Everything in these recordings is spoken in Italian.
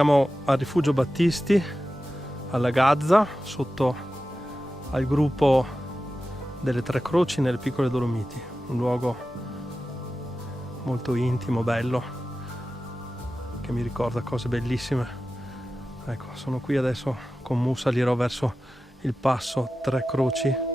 Siamo al Rifugio Battisti, alla Gazza, sotto al gruppo delle Tre Croci nelle Piccole Dolomiti. Un luogo molto intimo, bello, che mi ricorda cose bellissime. Ecco, sono qui adesso con Mu, salirò verso il passo Tre Croci.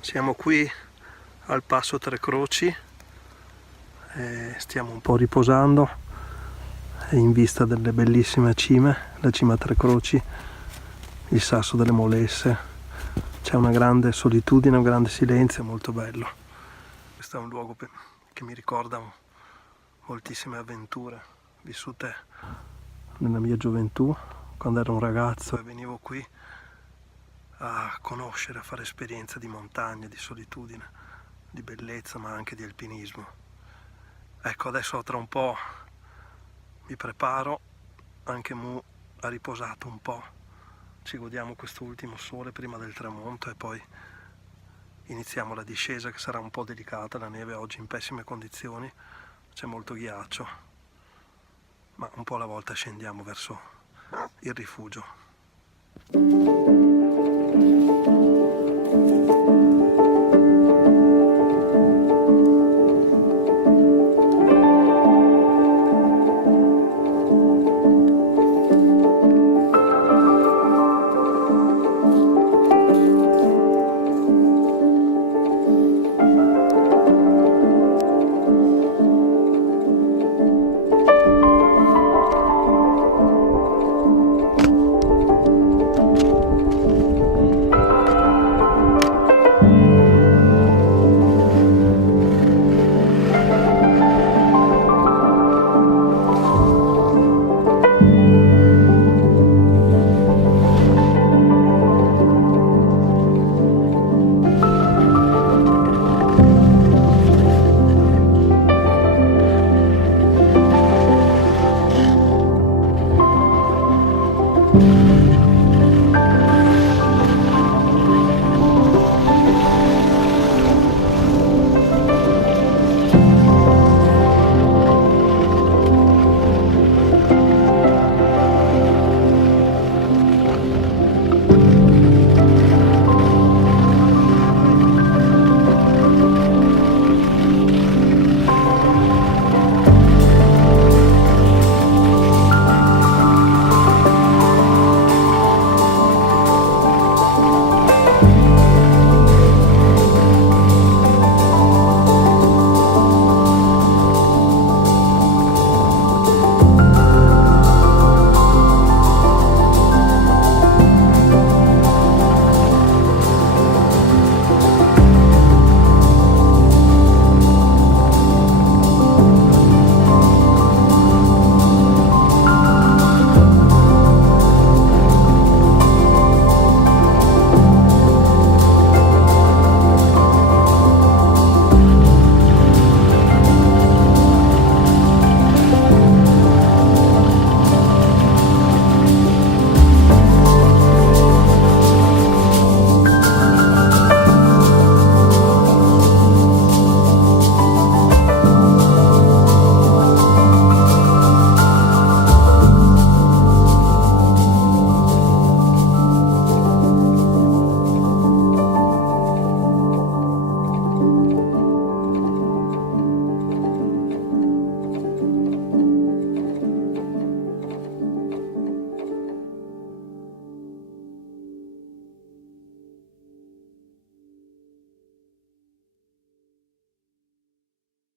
Siamo qui al passo Tre Croci, stiamo un po' riposando in vista delle bellissime cime, la cima Tre Croci, il Sasso delle Molesse. C'è una grande solitudine, un grande silenzio, molto bello. Questo è un luogo che mi ricorda moltissime avventure vissute nella mia gioventù, quando ero un ragazzo e venivo qui a conoscere, a fare esperienze di montagna, di solitudine. di bellezza ma anche di alpinismo. Ecco, adesso tra un po' mi preparo, anche Mu ha riposato un po', ci godiamo questo ultimo sole prima del tramonto e poi iniziamo la discesa che sarà un po' delicata, la neve oggi in pessime condizioni, c'è molto ghiaccio, ma un po' alla volta scendiamo verso il rifugio.